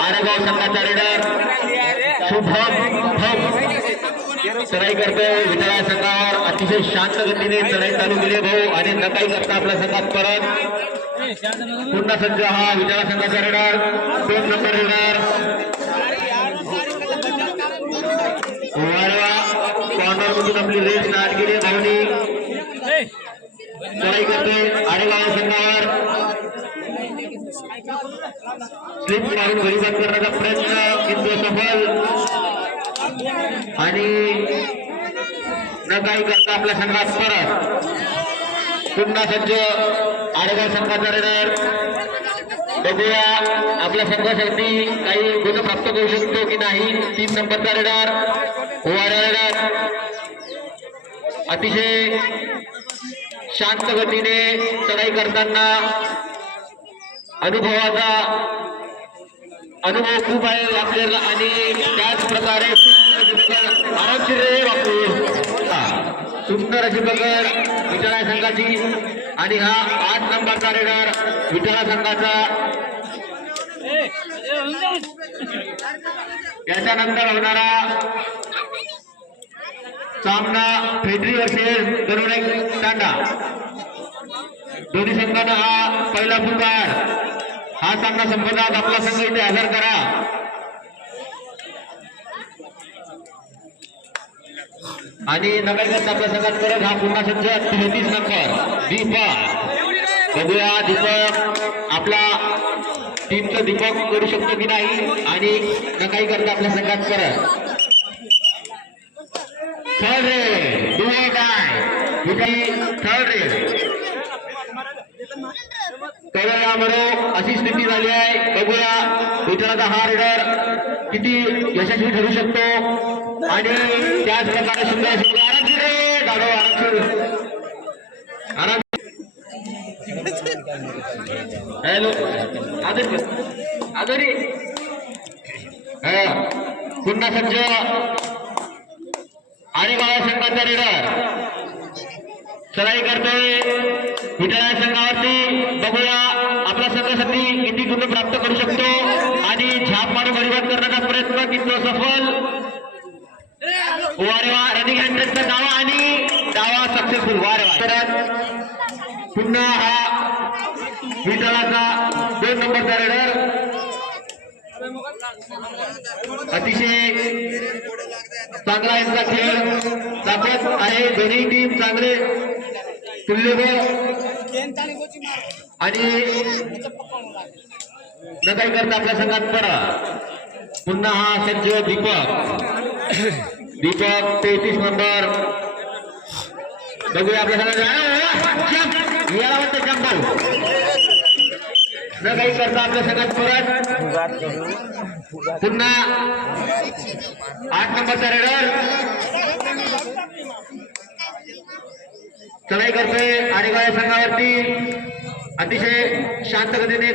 आरेगाव संघाचा रेडर शुभम चढाई करतोय विजया संघावर अतिशय शांत गतीने चढाई चालू केली भाऊ आणि न काही करता आपल्या संघात परत पुन्हा सज्ज हा विजया संघाचा रेडर 2 नंबर रेडर कॉर्नर मधून आपली रेस स्टार्ट केली भाऊनी चढाई करतोय आरेगाव संघावर स्लिप मारून घरी बंद करण्याचा प्रयत्न किंवा सफल आणि न काही करता आपल्या संघात परत पुन्हा सज्ज आरेगाव संघाचा रेडर बघूया आपल्या संघासाठी काही गुण प्राप्त करू शकतो की नाही 3 नंबरचा रेडर रेडर अतिशय शांत गतीने चढाई करताना अनुभव खूप आहे आपल्याला आणि त्याच प्रकारे सुंदर अशी पकड विठ्ठला संघाची आणि हा 8 नंबरचा रेडर विठ्ठला संघाचा याच्यानंतर होणारा सामना फेडरी वर्सेस गरुड तांडा दोन्ही संघांना हा पहिला पुकार हा सामना संपवण्यात आपला संघ इथे हजर करा आणि नगरगत आपल्या संघात परत हा पुन्हा सज्ज 33 नंबर दीपक बघूया दीपक आपला टीमचं दीपक करू शकतो की नाही आणि न काही करता आपल्या संघात परत थर्ड रे यामध्ये अशी स्थिती झाली आहे बघूया विठ्ठलाचा हा रेडर किती यशस्वी ठरू शकतो आणि त्याच प्रकारे सुंदर हॅलो आदरी पुन्हा सज्ज आरेगाव संघाचा रेडर चढाई करतोय विठ्ठला संघावरती बघूया आपल्या संघासाठी किती गुण प्राप्त करू शकतो आणि झाप मारून बळीबाद करण्याचा प्रयत्न किती सफल वारेवा रनिंग हँड्रेडचा दावा आणि दावा सक्सेसफुल वारेवा पुन्हा हा विठ्ठलाचा 2 नंबरचा रेडर अतिशय चांगला यांचा खेळ दाखवत आहे दोन्ही टीम चांगले तुल्यबळ आणि न काही करता आपल्या संघात परत पुन्हा हा सज्ज दीपक 33 नंबर बघूया आपल्या संघात न काही करता आपल्या संघात परत पुन्हा 8 नंबरचा रेडर चढाई करतोय आरेगाव संघावरती अतिशय शांत गतीने